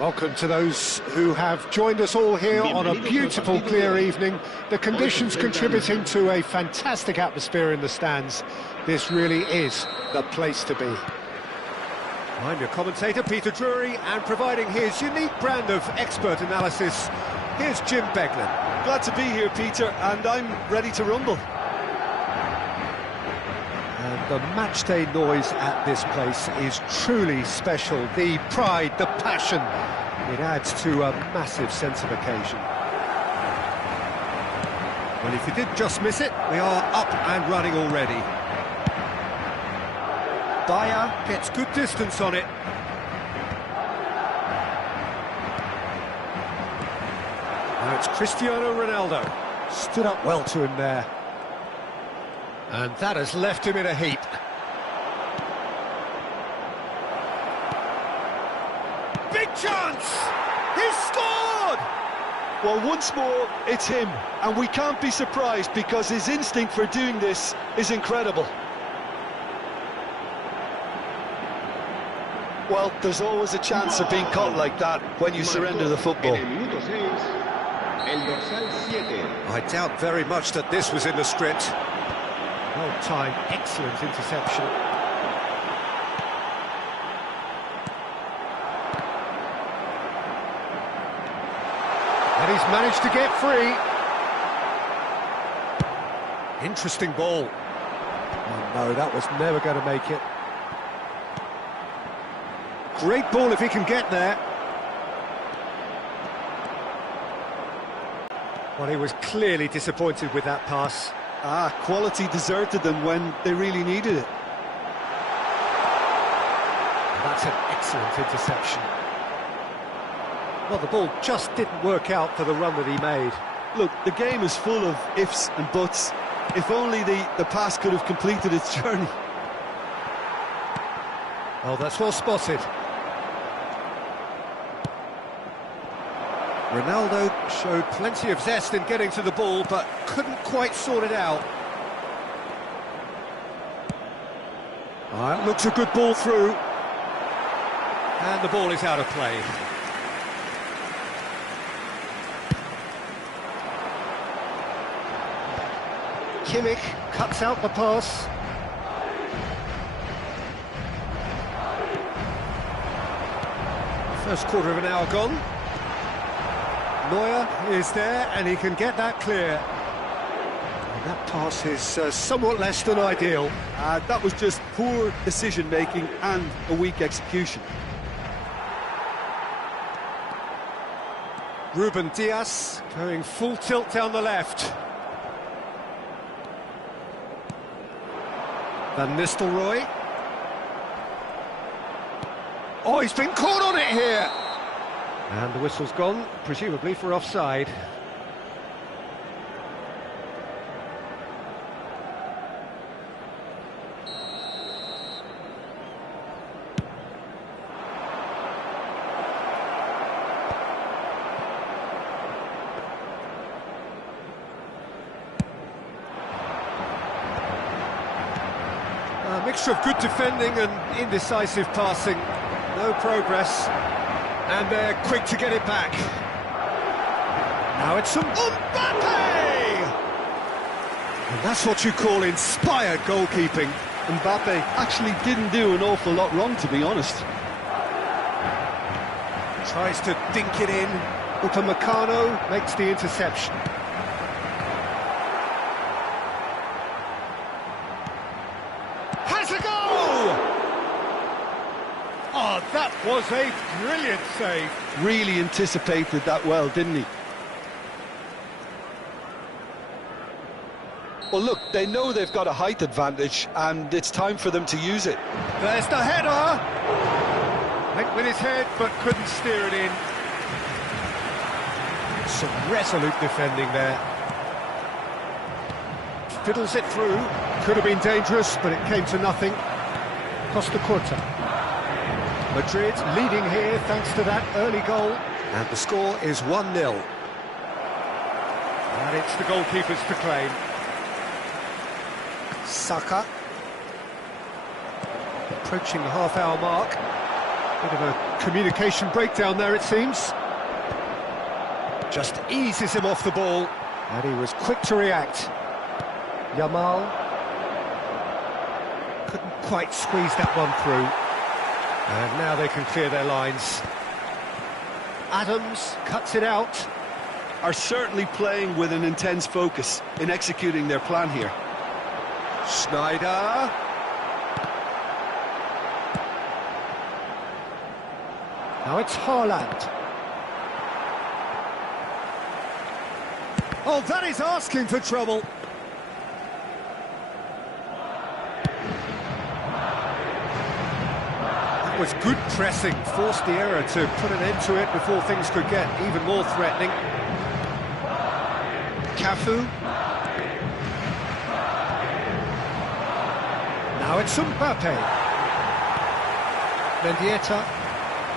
Welcome to those who have joined us all here on a beautiful, clear evening. The conditions contributing to a fantastic atmosphere in the stands. This really is the place to be. I'm your commentator, Peter Drury, and providing his unique brand of expert analysis, here's Jim Beglin. Glad to be here, Peter, and I'm ready to rumble. And the matchday noise at this place is truly special. The pride, the passion, it adds to a massive sense of occasion. Well, if you did just miss it, we are up and running already. Dyer gets good distance on it. Now it's Cristiano Ronaldo. Stood up well to him there. And that has left him in a heap. Big chance! He's scored! Well, once more, it's him. And we can't be surprised because his instinct for doing this is incredible. Well, there's always a chance of being caught like that when you surrender the football. I doubt very much that this was in the script. Well timed, excellent interception. And he's managed to get free. Interesting ball. Oh no, that was never going to make it. Great ball if he can get there. Well, he was clearly disappointed with that pass. Quality deserted them when they really needed it. That's an excellent interception. Well, the ball just didn't work out for the run that he made. Look, the game is full of ifs and buts. If only the pass could have completed its journey. Oh, that's well spotted. Ronaldo showed plenty of zest in getting to the ball, but couldn't quite sort it out. Looks a good ball through. And the ball is out of play. Kimmich cuts out the pass. First quarter of an hour gone. Neuer is there, and he can get that clear. And that pass is somewhat less than ideal. That was just poor decision-making and a weak execution. Ruben Dias going full tilt down the left. Van Nistelrooy. Oh, he's been caught on it here! And the whistle's gone, presumably for offside. A mixture of good defending and indecisive passing. No progress. And they're quick to get it back. Now it's some Mbappe! And that's what you call inspired goalkeeping. Mbappe actually didn't do an awful lot wrong, to be honest. Tries to dink it in. Upamecano makes the interception. Has a goal! Oh, that was a brilliant save. Really anticipated that well, didn't he? Well, look, they know they've got a height advantage, and it's time for them to use it. There's the header! Went with his head, but couldn't steer it in. Some resolute defending there. Fiddles it through. Could have been dangerous, but it came to nothing. Costa Curta. Madrid leading here thanks to that early goal. And the score is 1-0. And it's the goalkeepers to claim. Saka. Approaching the half-hour mark. Bit of a communication breakdown there, it seems. Just eases him off the ball, and he was quick to react. Yamal couldn't quite squeeze that one through, and now they can clear their lines. Adams cuts it out. Are certainly playing with an intense focus in executing their plan here. Schneider. Now it's Haaland. Oh, that is asking for trouble. That was good pressing, forced the error to put an end to it before things could get even more threatening. Cafu. Now it's Mbappe. Mendieta.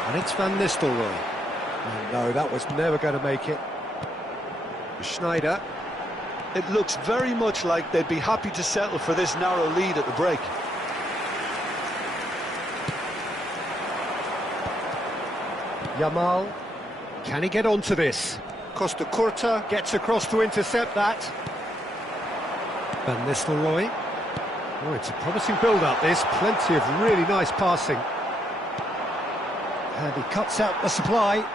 And it's Van Nistelrooy. Oh, no, that was never going to make it. Schneider. It looks very much like they'd be happy to settle for this narrow lead at the break. Yamal. Can he get onto this? Costa Curta gets across to intercept that. Van Nistelrooy. Oh, it's a promising build-up, this. Plenty of really nice passing. And he cuts out the supply.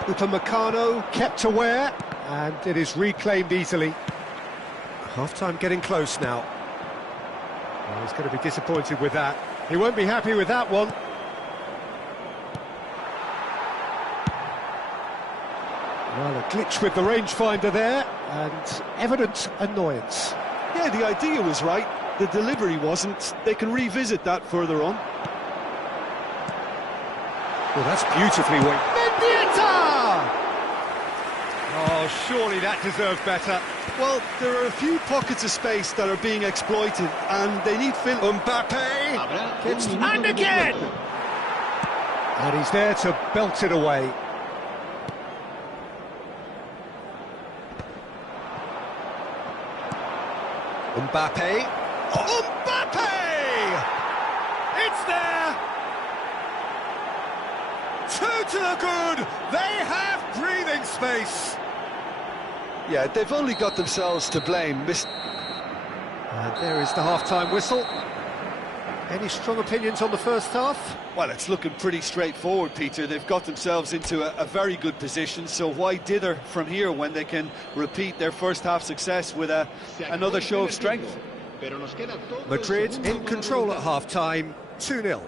Upamecano kept aware, and it is reclaimed easily. Half-time getting close now. Oh, he's going to be disappointed with that. He won't be happy with that one. Well, a glitch with the rangefinder there, and evident annoyance. Yeah, the idea was right, the delivery wasn't. They can revisit that further on. Well, that's beautifully weighted. Mendieta! Oh, surely that deserved better. Well, there are a few pockets of space that are being exploited, and they need fill. Mbappe! And again! And he's there to belt it away. Mbappe. Oh, Mbappe! It's there! Two to the good! They have breathing space! Yeah, they've only got themselves to blame. And there is the half-time whistle. Any strong opinions on the first half? Well, it's looking pretty straightforward, Peter. They've got themselves into a very good position, so why dither from here when they can repeat their first half success with another show of strength? Madrid in control at half-time, 2-0.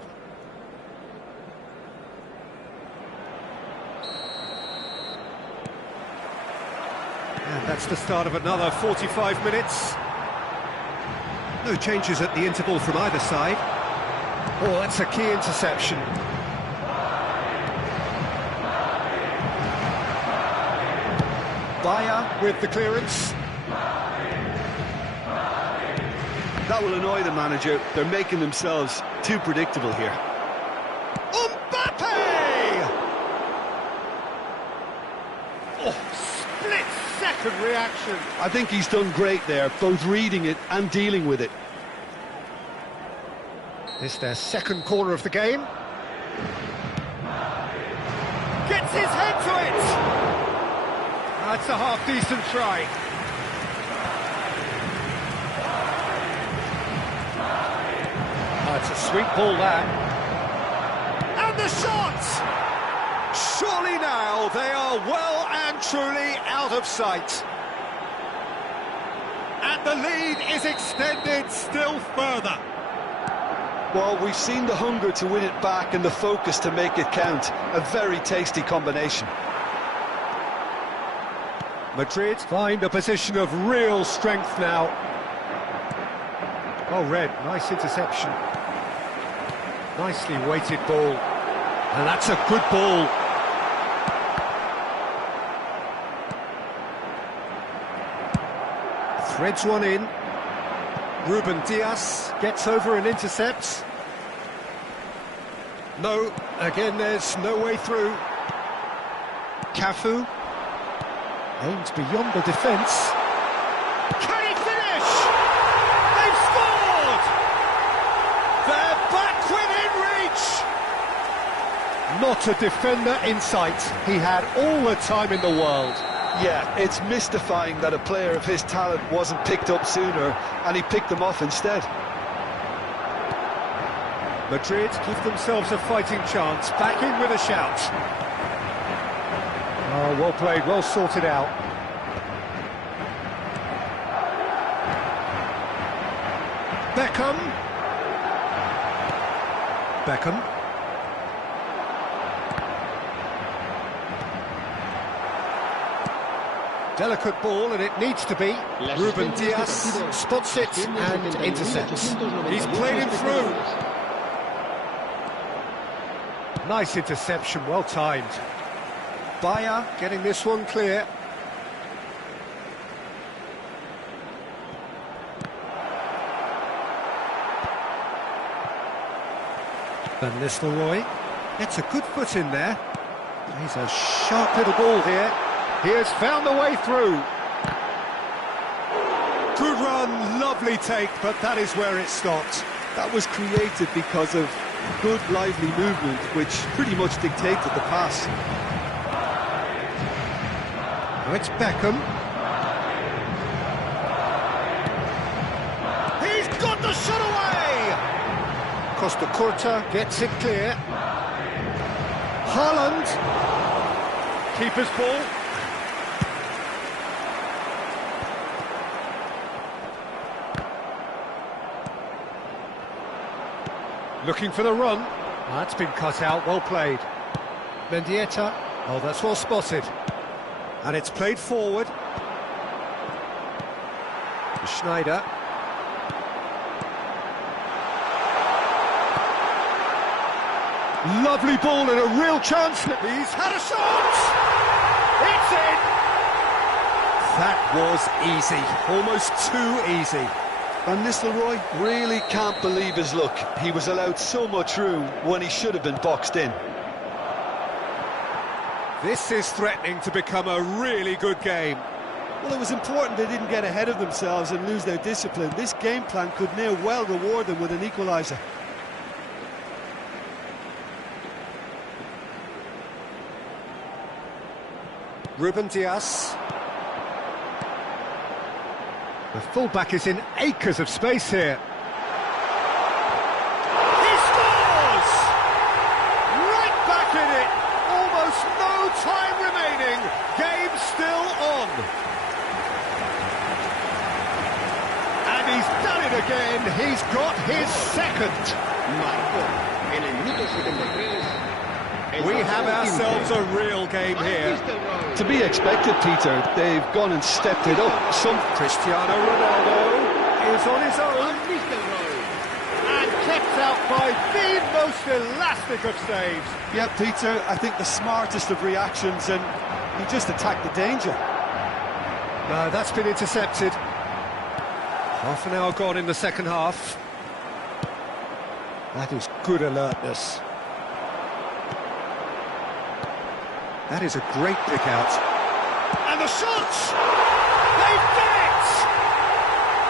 And that's the start of another 45 minutes. No changes at the interval from either side. Oh, that's a key interception. Bayer with the clearance. That will annoy the manager. They're making themselves too predictable here. Mbappe! Oh, split-second reaction. I think he's done great there, both reading it and dealing with it. This their second corner of the game. Gets his head to it! That's a half-decent try. Oh, it's a sweet ball there. And the shot! Surely now they are well and truly out of sight. And the lead is extended still further. Well, we've seen the hunger to win it back and the focus to make it count. A very tasty combination. Madrid find a position of real strength now. Oh, Red, nice interception. Nicely weighted ball. And that's a good ball. Threads one in. Ruben Dias gets over and intercepts. No, again there's no way through. Cafu aims beyond the defence. Can he finish? They've scored! They're back within reach! Not a defender in sight. He had all the time in the world. Yeah, it's mystifying that a player of his talent wasn't picked up sooner, and he picked them off instead. Madrid give themselves a fighting chance, back in with a shout. Oh, well played, well sorted out. Beckham. Delicate ball, and it needs to be. Ruben Diaz spots it and intercepts. He's played him through. Nice interception, well timed. Bayer getting this one clear. Van Nistelrooy gets a good foot in there. He's a sharp little ball here. He has found the way through. Good run, lovely take, but that is where it stopped. That was created because of good, lively movement, which pretty much dictated the pass. Now it's Beckham. He's got the shot away! Costa Curta gets it clear. Haaland. Keeper's ball. Looking for the run. That's been cut out, well played. Mendieta. Oh, that's well spotted. And it's played forward. Schneider. Lovely ball and a real chance. He's had a shot! It's in! That was easy, almost too easy. And Nistelrooy really can't believe his luck. He was allowed so much room when he should have been boxed in. This is threatening to become a really good game. Well, it was important they didn't get ahead of themselves and lose their discipline. This game plan could near well reward them with an equaliser. Ruben Diaz. The fullback is in acres of space here. He scores! Right back in it. Almost no time remaining. Game still on. And he's done it again. He's got his second. We have ourselves a real game here. To be expected, Peter. They've gone and stepped it up. Cristiano Ronaldo is on his own and kept out by the most elastic of saves. Yeah, Peter, I think the smartest of reactions, and he just attacked the danger. No, that's been intercepted. Half an hour gone in the second half. That is good alertness. That is a great pick out. And the shots! They've done it!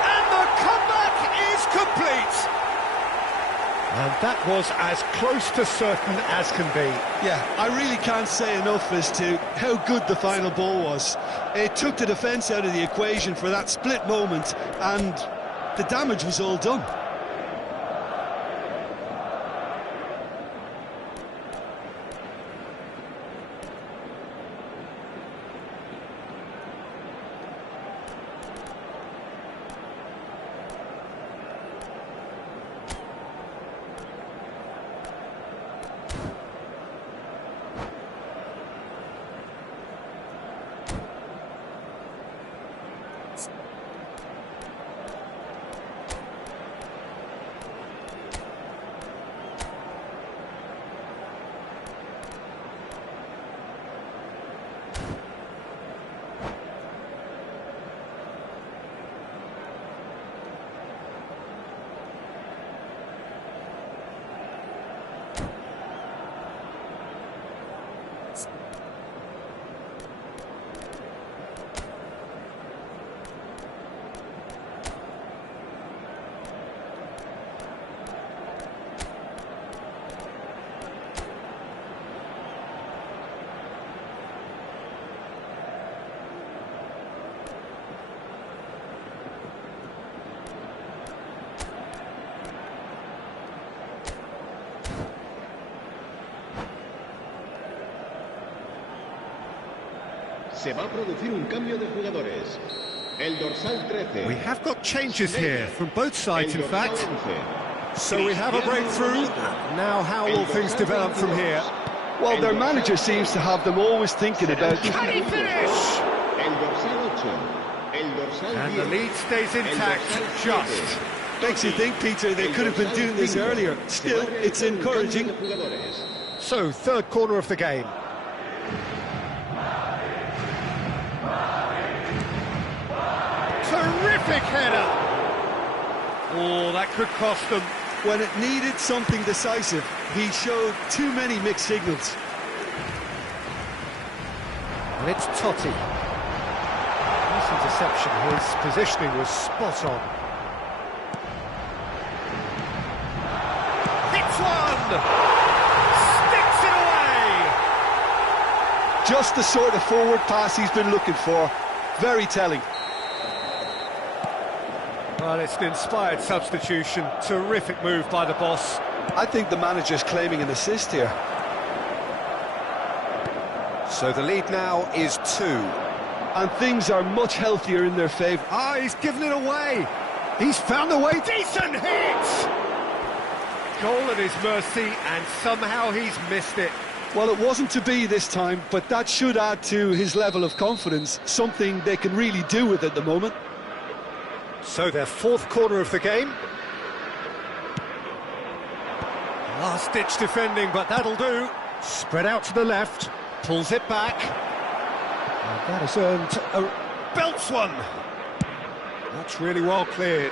And the comeback is complete! And that was as close to certain as can be. Yeah, I really can't say enough as to how good the final ball was. It took the defence out of the equation for that split moment, and the damage was all done. Se va a producir un cambio de jugadores. El dorsal 13. We have got changes here from both sides, in fact. So we have a breakthrough. Now how will things develop from here? Well, their manager seems to have them always thinking about... Can he finish? And the lead stays intact, just. Makes you think, Peter, they could have been doing this earlier. Still, it's encouraging. So, third corner of the game. Terrific header! Oh, that could cost them. When it needed something decisive, he showed too many mixed signals. And it's Totti. Nice interception, his positioning was spot on. Hits one! Sticks it away! Just the sort of forward pass he's been looking for. Very telling. Well, it's an inspired substitution. Terrific move by the boss. I think the manager's claiming an assist here. So the lead now is 2. And things are much healthier in their favour. Ah, he's given it away. He's found the way. Decent hit! Goal at his mercy, and somehow he's missed it. Well, it wasn't to be this time, but that should add to his level of confidence, something they can really do with at the moment. So their fourth corner of the game. Last-ditch defending, but that'll do. Spread out to the left, pulls it back. And that has earned a... belts one! That's really well cleared.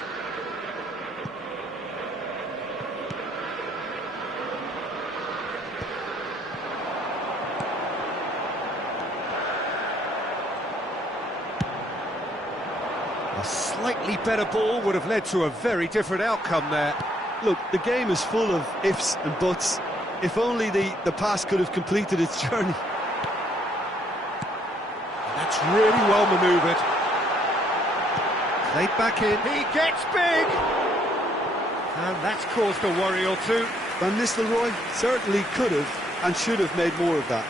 A slightly better ball would have led to a very different outcome there. Look, the game is full of ifs and buts. If only the pass could have completed its journey. That's really well manoeuvred. Played back in. He gets big! And that's caused a worry or two. Van Nistelrooy certainly could have and should have made more of that.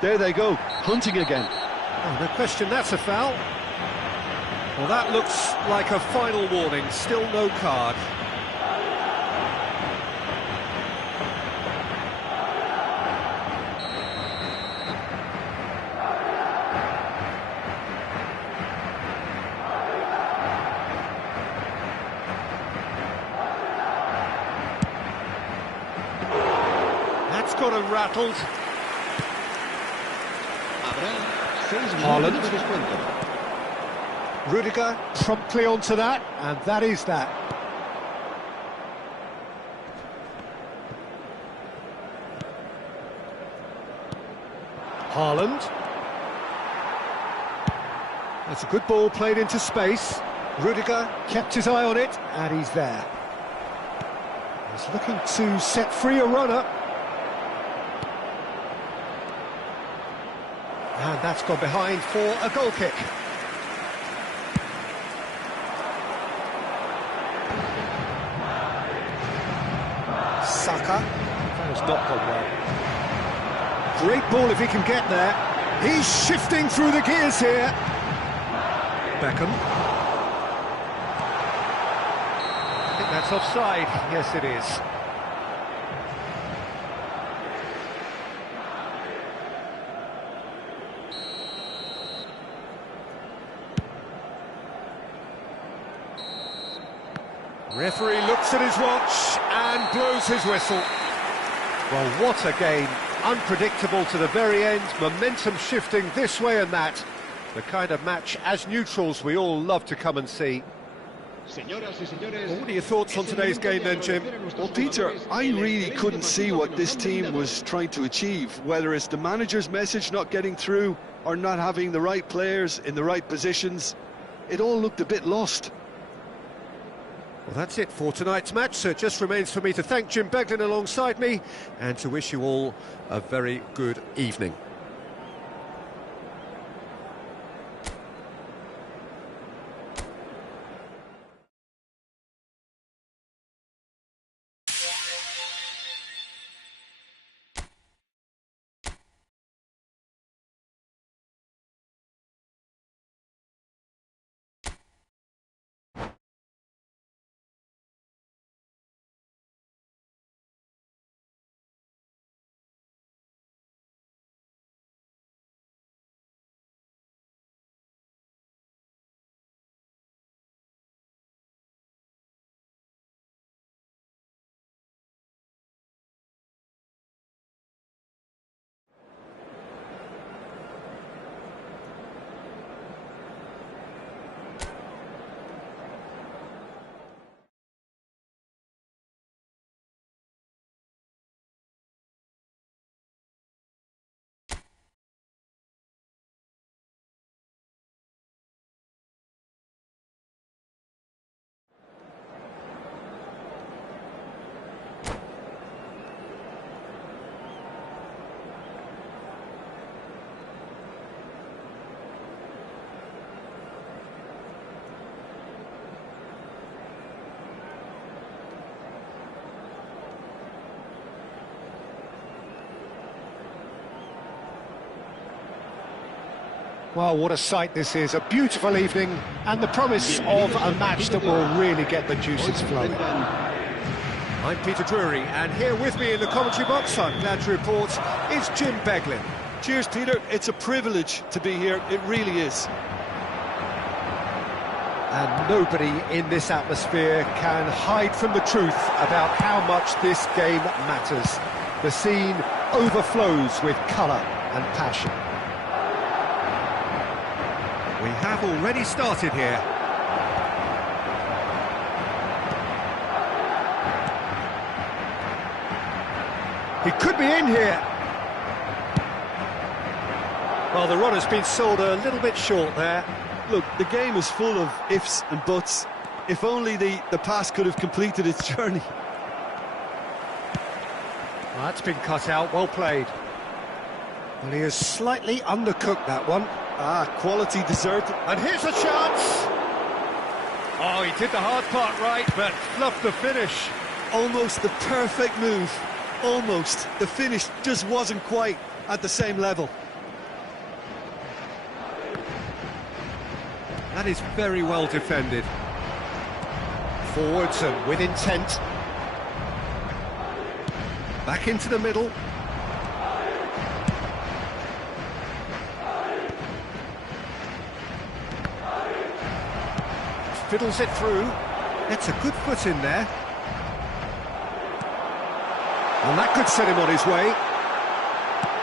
There they go, hunting again. Oh, no question, that's a foul. Well, that looks like a final warning, still no card. That's got him rattled. Haaland. Rudiger promptly onto that, and that is that. Haaland. That's a good ball played into space. Rudiger kept his eye on it, and he's there. He's looking to set free a runner. And that's gone behind for a goal kick. Saka. That has not gone well. Great ball if he can get there. He's shifting through the gears here. Beckham. I think that's offside. Yes, it is. Referee looks at his watch and blows his whistle. Well, what a game. Unpredictable to the very end, momentum shifting this way and that. The kind of match, as neutrals, we all love to come and see. Well, what are your thoughts on today's game then, Jim? Well, Peter, I really couldn't see what this team was trying to achieve, whether it's the manager's message not getting through or not having the right players in the right positions. It all looked a bit lost. Well, that's it for tonight's match, so it just remains for me to thank Jim Beglin alongside me and to wish you all a very good evening. Well, what a sight this is, a beautiful evening, and the promise of a match that will really get the juices flowing. I'm Peter Drury, and here with me in the commentary box, I'm glad to report, is Jim Beglin. Cheers, Peter. It's a privilege to be here, it really is. And nobody in this atmosphere can hide from the truth about how much this game matters. The scene overflows with colour and passion. We have already started here. He could be in here. Well, the run has been sold a little bit short there. Look, the game is full of ifs and buts. If only the pass could have completed its journey. Well, that's been cut out, well played. Well, he has slightly undercooked that one. Quality deserved. And here's a chance! Oh, he did the hard part right, but fluffed the finish. Almost the perfect move. Almost. The finish just wasn't quite at the same level. That is very well defended. Forwards and with intent. Back into the middle. Fiddles it through. It's a good foot in there. And that could set him on his way.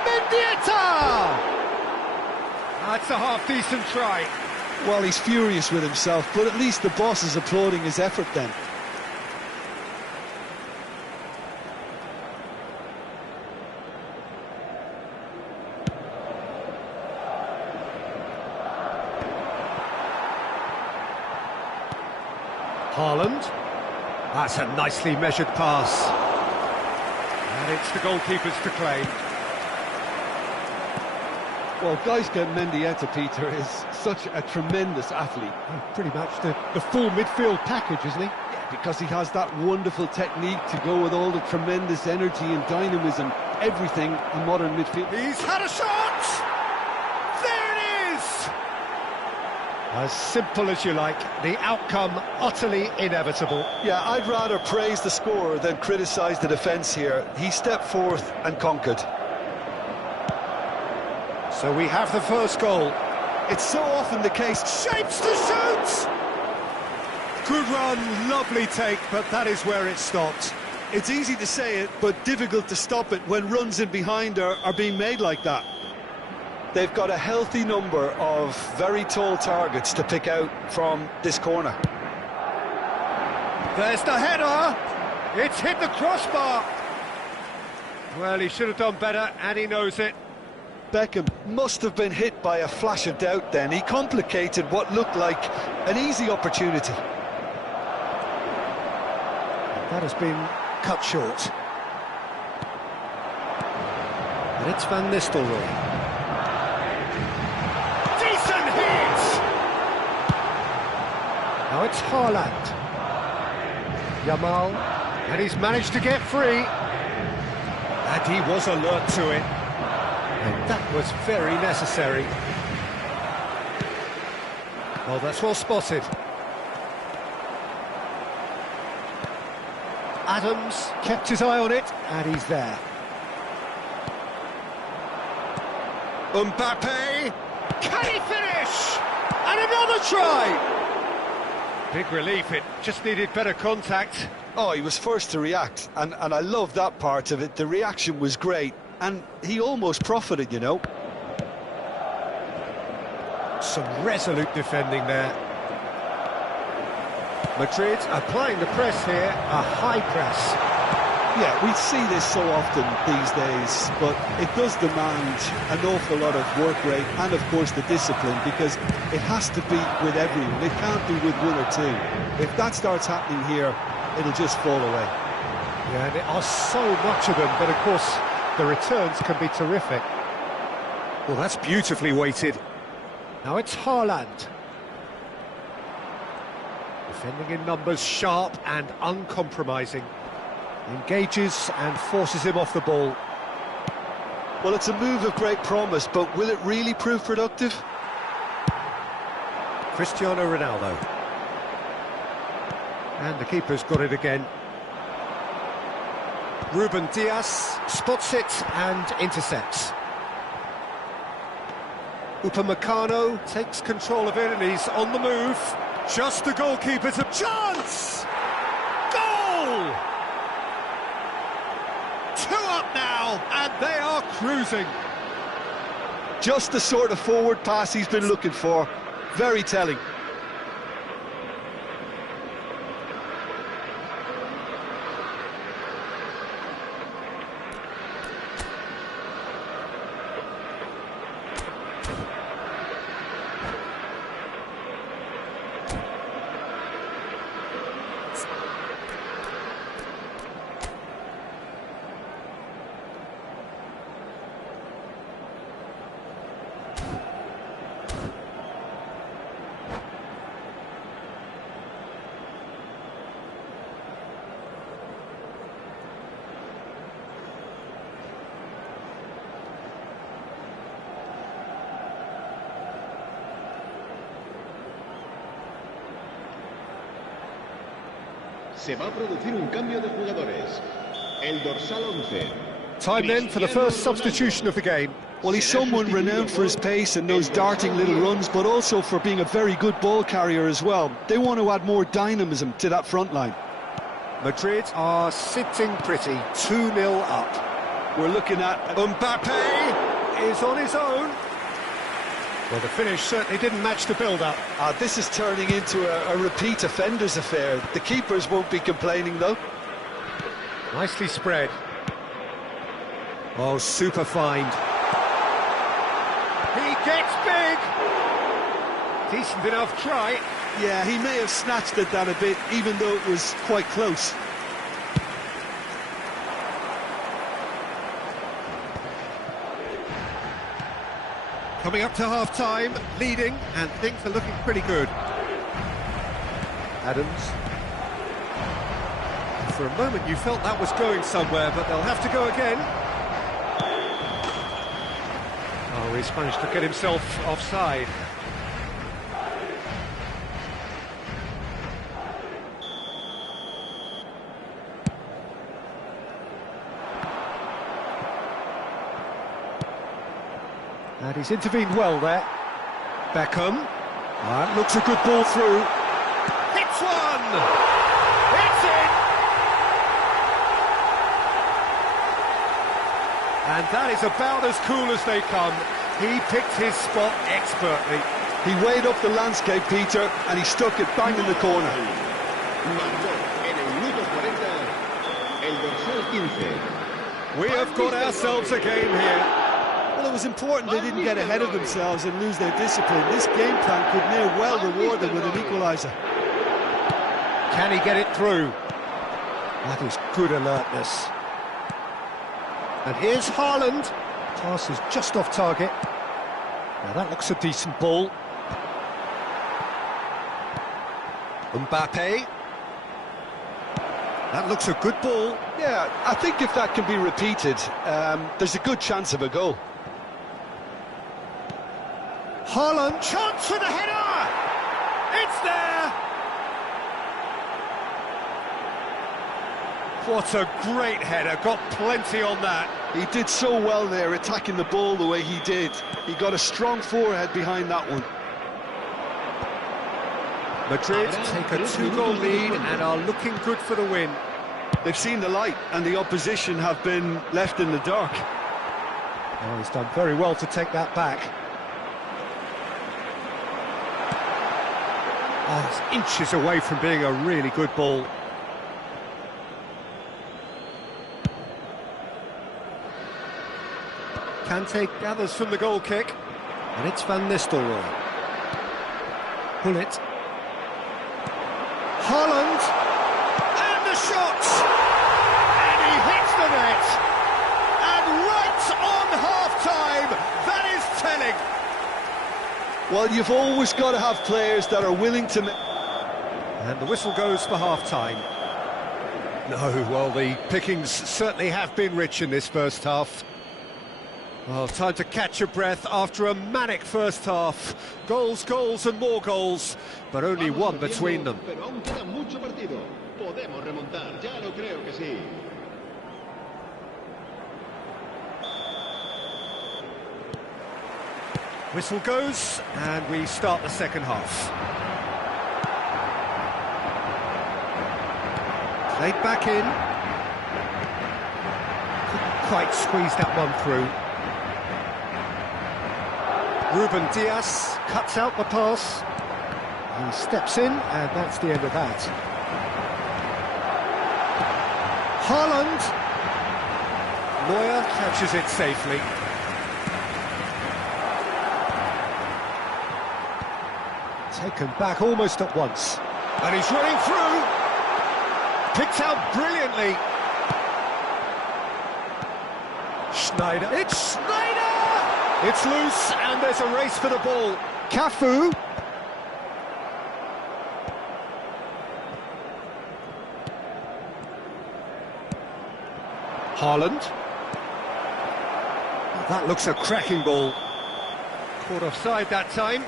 Mendieta! That's a half-decent try. Well, he's furious with himself, but at least the boss is applauding his effort then. Haaland. That's a nicely measured pass. And it's the goalkeeper's to claim. Well, guys, Mendieta, Peter, is such a tremendous athlete. Pretty much the full midfield package, isn't he? Yeah, because he has that wonderful technique to go with all the tremendous energy and dynamism, everything a modern midfield. He's had a shot! There it is! As simple as you like, the outcome utterly inevitable. Yeah, I'd rather praise the scorer than criticise the defence here. He stepped forth and conquered. So we have the first goal. It's so often the case. Shapes to shoot! Good run, lovely take, but that is where it stopped. It's easy to say it, but difficult to stop it when runs in behind are being made like that. They've got a healthy number of very tall targets to pick out from this corner. There's the header! It's hit the crossbar! Well, he should have done better, and he knows it. Beckham must have been hit by a flash of doubt then. He complicated what looked like an easy opportunity. That has been cut short. And it's Van Nistelrooy. Decent hit! Now it's Haaland. Yamal, and he's managed to get free. And he was alert to it. And that was very necessary. Well, that's well spotted. Adams kept his eye on it, and he's there. Mbappe! Can he finish? And another try! Big relief, it just needed better contact. Oh, he was first to react, and I love that part of it. The reaction was great, and he almost profited, you know. Some resolute defending there. Madrid applying the press here, a high press. Yeah, we see this so often these days, but it does demand an awful lot of work rate and, of course, the discipline, because it has to be with everyone. It can't be with one or two. If that starts happening here, it'll just fall away. Yeah, and there are so much of them, but of course the returns can be terrific. Well, that's beautifully weighted. Now it's Haaland. Defending in numbers, sharp and uncompromising. Engages and forces him off the ball. Well, it's a move of great promise, but will it really prove productive? Cristiano Ronaldo. And the keeper's got it again. Ruben Dias spots it and intercepts. Upamecano takes control of it and he's on the move. Just the goalkeeper's a chance! Goal! 2 up now, and they are cruising. Just the sort of forward pass he's been looking for. Very telling. Se va a producir un cambio de jugadores. El dorsal 11. Time then for the first substitution of the game. Well, he's someone renowned for his pace and those darting little runs, but also for being a very good ball carrier as well. They want to add more dynamism to that front line. Madrid are sitting pretty, 2-0 up. We're looking at Mbappe is on his own. Well, the finish certainly didn't match the build-up. this is turning into a repeat offenders affair. The keepers won't be complaining, though. Nicely spread. Oh, super find. He gets big. Decent enough try. Yeah, he may have snatched at that a bit, even though it was quite close. Coming up to half-time, leading, and things are looking pretty good. Adams. For a moment you felt that was going somewhere, but they'll have to go again. Oh, he's managed to get himself offside. And he's intervened well there. Beckham. That looks a good ball through. Hits one! It's in! And that is about as cool as they come. He picked his spot expertly. He weighed up the landscape, Peter, and he stuck it bang in the corner. Marcó en el minuto 40 el dorsal 15. We have got ourselves a game here. Well, it was important they didn't get ahead of themselves and lose their discipline. This game plan could near well reward them with an equaliser. Can he get it through? That is good alertness. And here's Haaland. Pass is just off target. Now that looks a decent ball. Mbappe. That looks a good ball. Yeah, I think if that can be repeated, there's a good chance of a goal. Haaland, chance for the header! It's there! What a great header, got plenty on that. He did so well there, attacking the ball the way he did. He got a strong forehead behind that one. Madrid take a 2-goal lead and are looking good for the win. They've seen the light and the opposition have been left in the dark. Oh, he's done very well to take that back. Oh, it's inches away from being a really good ball. Kante gathers from the goal kick. And it's Van Nistelrooy. Pull it. Haaland! And the shot! And he hits the net! And right on half-time, that is telling! Well, you've always got to have players that are willing to... And the whistle goes for half-time. No, well, the pickings certainly have been rich in this first half. Well, time to catch your breath after a manic first half. Goals, goals and more goals, but only one between them. Pero aún queda mucho partido. Podemos remontar, ya lo creo que sí. Whistle goes, and we start the second half. Played back in. Couldn't quite squeeze that one through. Ruben Diaz cuts out the pass. He steps in, and that's the end of that. Haaland. Neuer catches it safely. Taken back almost at once. And he's running through. Picked out brilliantly. Schneider. It's Schneider! It's loose, and there's a race for the ball. Cafu. Haaland. That looks a cracking ball. Caught offside that time.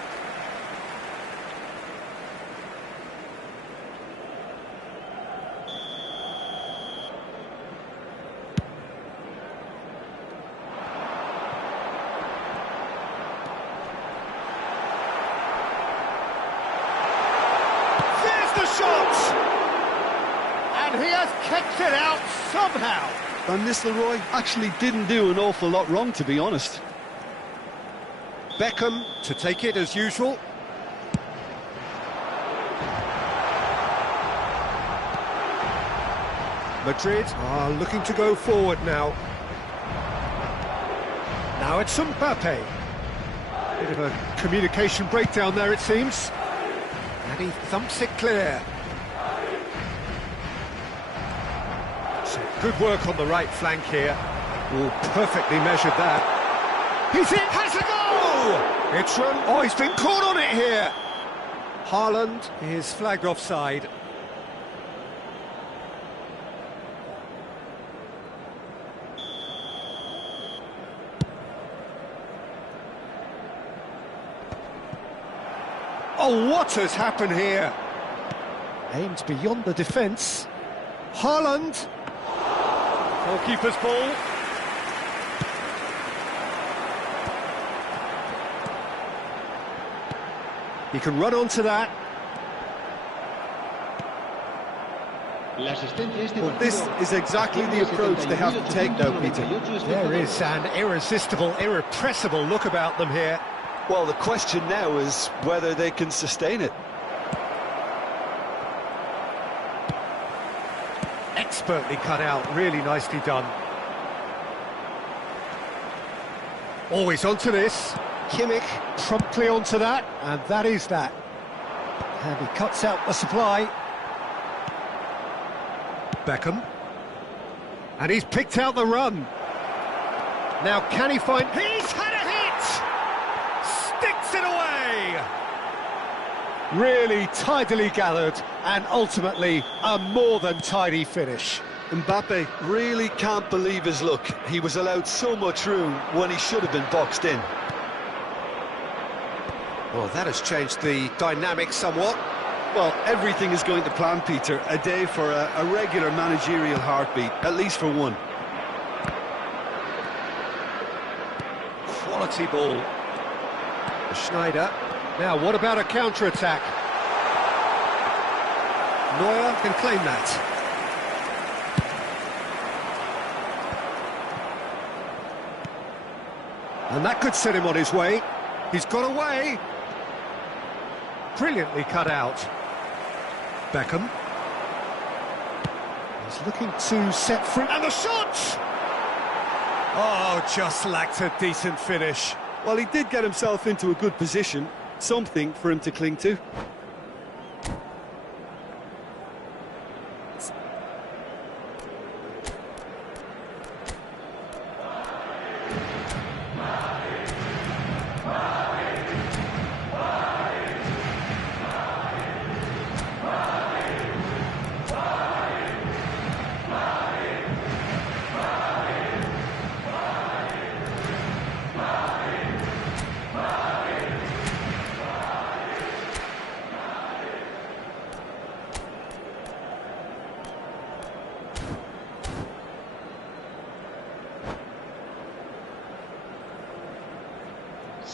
And he has kicked it out somehow. Van Nistelrooy actually didn't do an awful lot wrong, to be honest. Beckham to take it as usual. Madrid are looking to go forward now. Now it's Mbappe. Bit of a communication breakdown there, it seems. And he thumps it clear. So good work on the right flank here. Oh, perfectly measured that. He's in, has a goal! It's run. Oh, he's been caught on it here. Haaland is flagged offside. Oh, what has happened here? Aimed beyond the defence. Haaland. Goalkeeper's ball. He can run onto that. Well, this is exactly the approach they have to take now, Peter. There is an irresistible, irrepressible look about them here. Well, the question now is whether they can sustain it. Expertly cut out, really nicely done. Always onto this. Kimmich promptly onto that, and that is that. And he cuts out the supply. Beckham. And he's picked out the run. Now can he find... He's had a hit! Sticks it away! Really tidily gathered, and ultimately a more than tidy finish. Mbappe really can't believe his luck. He was allowed so much room when he should have been boxed in. Well, that has changed the dynamic somewhat. Well, everything is going to plan, Peter. A day for a regular managerial heartbeat, at least for one. Quality ball. Schneider. Now, what about a counter-attack? Neuer can claim that. And that could set him on his way. He's got away. Brilliantly cut out. Beckham. He's looking to set free. And the shot! Oh, just lacked a decent finish. Well, he did get himself into a good position. Something for him to cling to.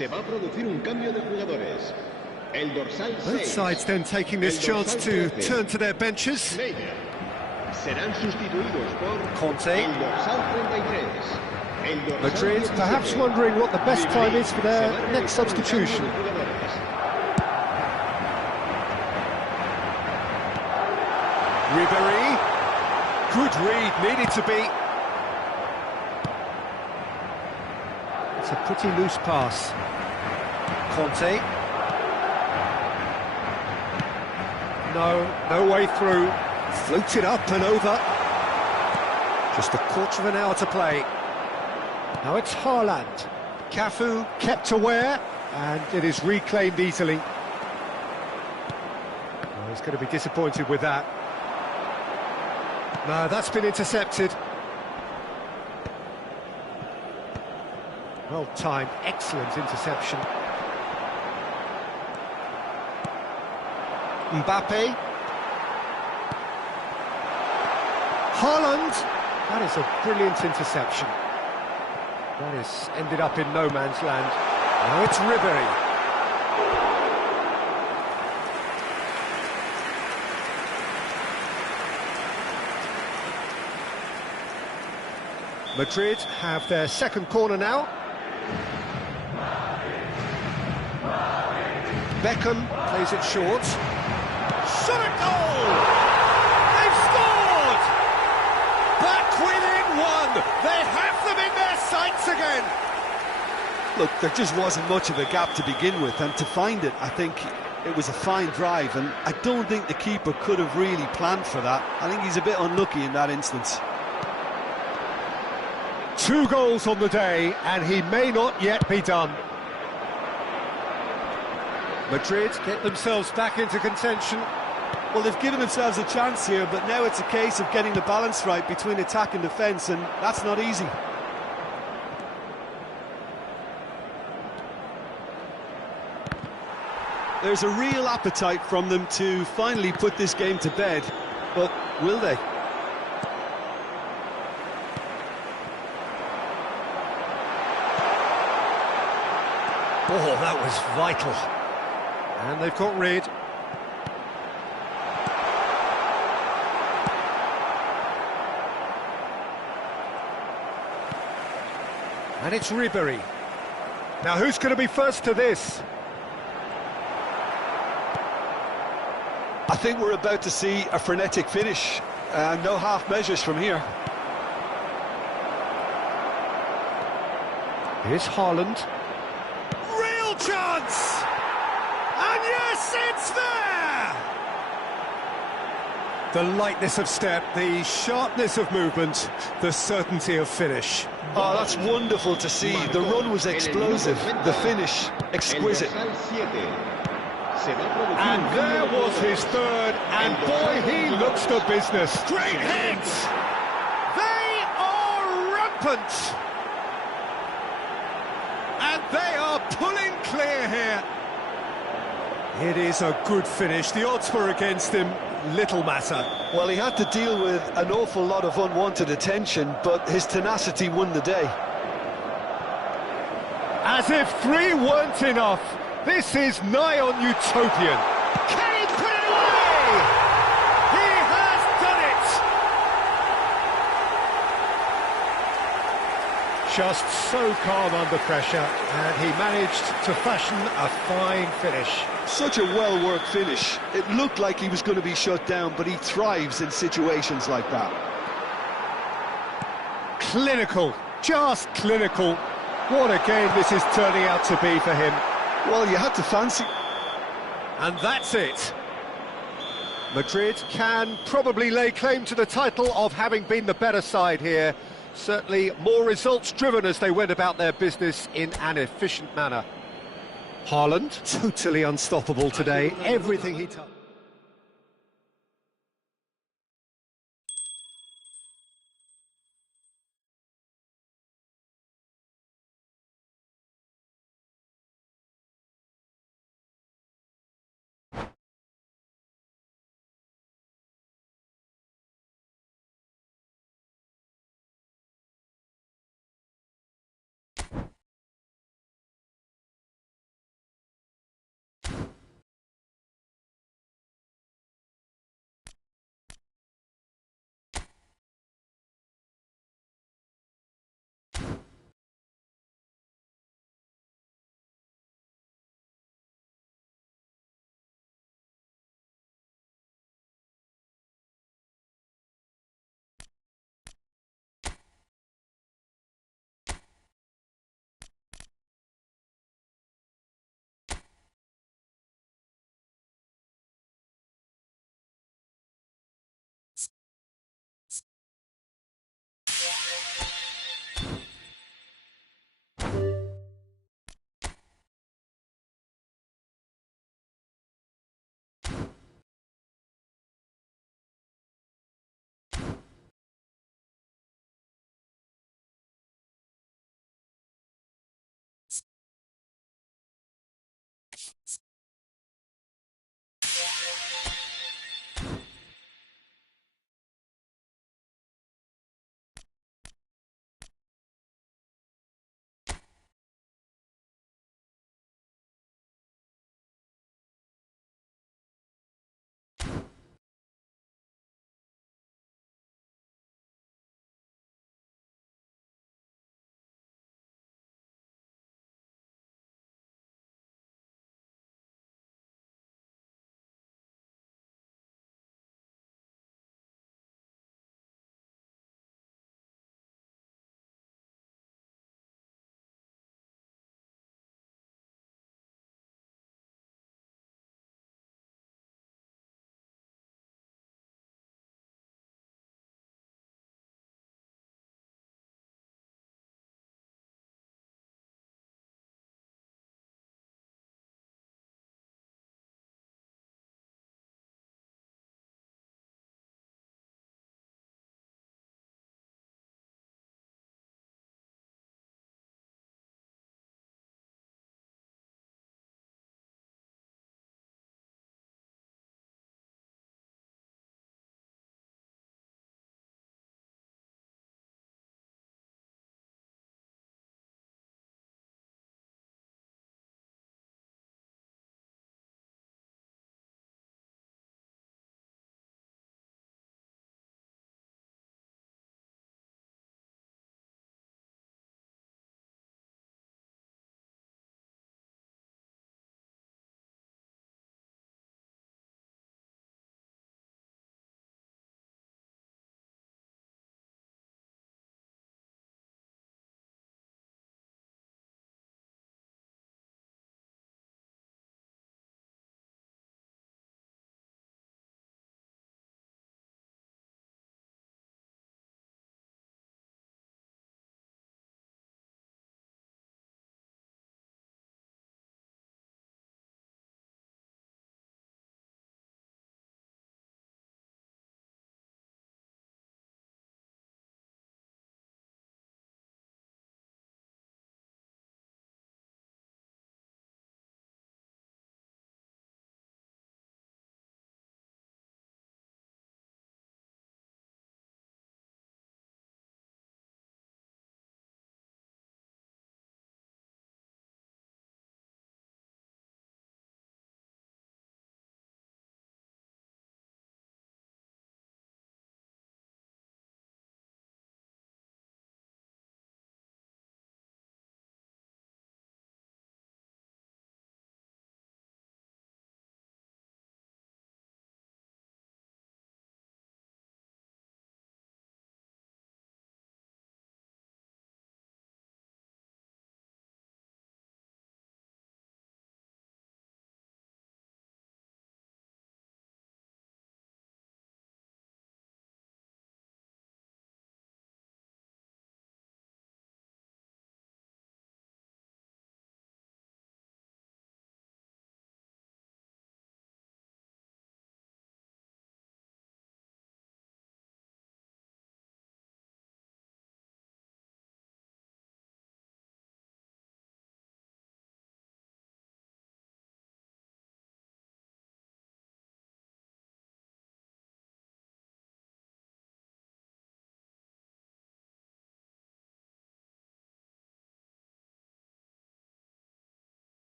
Se va a producir un cambio de jugadores. El dorsal 6. Both sides then taking this chance to turn to their benches. Serán sustituidos por Conte. el dorsal 33. El dorsal Madrid 17. perhaps wondering what the best time is for their next substitution. Ribery, good read, needed to be. It's a pretty loose pass. Conte. No way through. Floated up and over. Just a quarter of an hour to play. Now it's Haaland. Cafu kept aware, and it is reclaimed easily. Well, he's going to be disappointed with that. No, that's been intercepted. Well timed, excellent interception. Mbappe. Haaland. That is a brilliant interception. That has ended up in no man's land. Now it's Ribery. Madrid have their second corner now. Beckham plays it short. Shot at goal! They've scored! Back within one! They have them in their sights again! Look, there just wasn't much of a gap to begin with, and to find it, I think it was a fine drive, and I don't think the keeper could have really planned for that. I think he's a bit unlucky in that instance. 2 goals on the day, and he may not yet be done. Madrid get themselves back into contention. Well, they've given themselves a chance here, but now it's a case of getting the balance right between attack and defence, and that's not easy. There's a real appetite from them to finally put this game to bed, but will they? Oh, that was vital. And they've got rid. And it's Ribery. Now who's going to be first to this? I think we're about to see a frenetic finish. No half measures from here. Here's Haaland. Real chance! And yes, it's there! The lightness of step, the sharpness of movement, the certainty of finish. Oh, that's wonderful to see. The run was explosive, the finish exquisite. And there was his third, and boy, he looks the business. Great hit! They are rampant! And they are pulling clear here. It is a good finish. The odds were against him. Little matter. Well, he had to deal with an awful lot of unwanted attention, but his tenacity won the day. As if 3 weren't enough, this is nigh on utopian. Can he put it away? He has done it! Just so calm under pressure, and he managed to fashion a fine finish. Such a well-worked finish. It looked like he was going to be shut down, but he thrives in situations like that. Clinical, just clinical. What a game this is turning out to be for him. Well, you had to fancy... And that's it. Madrid can probably lay claim to the title of having been the better side here. Certainly more results-driven as they went about their business in an efficient manner. Haaland, totally unstoppable today. Everything he touched.